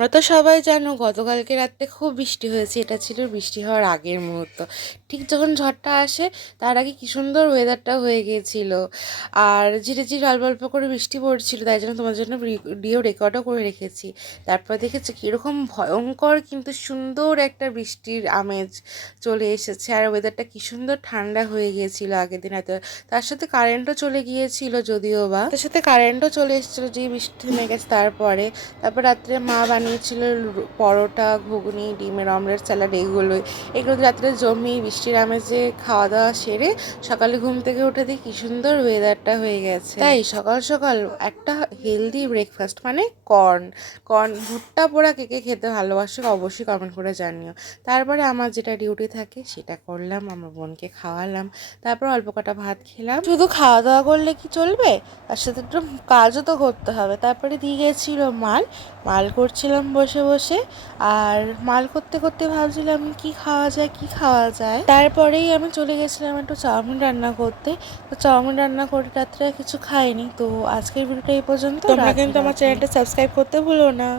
তোমরা তো সবাই জানো গতকালকে রাত্রে খুব বৃষ্টি হয়েছে। এটা ছিল বৃষ্টি হওয়ার আগের মুহূর্ত। ঠিক যখন ঝড়টা আসে তার আগে কি সুন্দর ওয়েদারটা হয়ে গিয়েছিল, আর ঝিরে ঝিরে অল্প অল্প করে বৃষ্টি পড়ছিল। তাই জন্য তোমার জন্য ভিডিও রেকর্ডও করে রেখেছি। তারপর দেখেছি কীরকম ভয়ঙ্কর কিন্তু সুন্দর একটা বৃষ্টির আমেজ চলে এসেছে, আর ওয়েদারটা কি সুন্দর ঠান্ডা হয়ে গিয়েছিল আগের দিন এত। তার সাথে কারেন্টও চলে গিয়েছিল যদিও বা, তার সাথে কারেন্টও চলে এসেছিলো যে বৃষ্টি থেমে গেছে। তারপর রাত্রে মা বানিয়েছিল পরোটা, ঘুগনি, ডিমের অমলেট, স্যালাড, এগুলো রাত্রে জমি বৃষ্টির আমেজে খাওয়া দাওয়া সেরে সকালে ঘুম থেকে উঠে দিই কি সুন্দর ওয়েদারটা হয়ে গেছে। তাই সকাল সকাল একটা হেলদি ব্রেকফাস্ট মানে কর্ন ভুট্টা পোড়া কে কে খেতে ভালোবাসে অবশ্যই কমেন্ট করে জানিও। তারপরে আমার যেটা ডিউটি থাকে সেটা করলাম, আমার বোনকে খাওয়ালাম, তারপর অল্প কটা ভাত খেলাম। শুধু খাওয়া দাওয়া করলে কি চলবে, তার সাথে একটু কাজও তো করতে হবে। তারপরে দিয়ে গেছিলো মাল করছিলাম বসে বসে, আর মাল করতে করতে ভাবছিলাম কি খাওয়া যায়। তারপরেই আমি চলে গেছিলাম একটু চাউমিন রান্না করতে। তো চাউমিন রান্না করে রাত্রে কিছু খাইনি। তো আজকের ভিডিওটা এই পর্যন্ত। তোমরা কিন্তু আমার চ্যানেলটা সাবস্ক্রাইব করতে ভুলো না।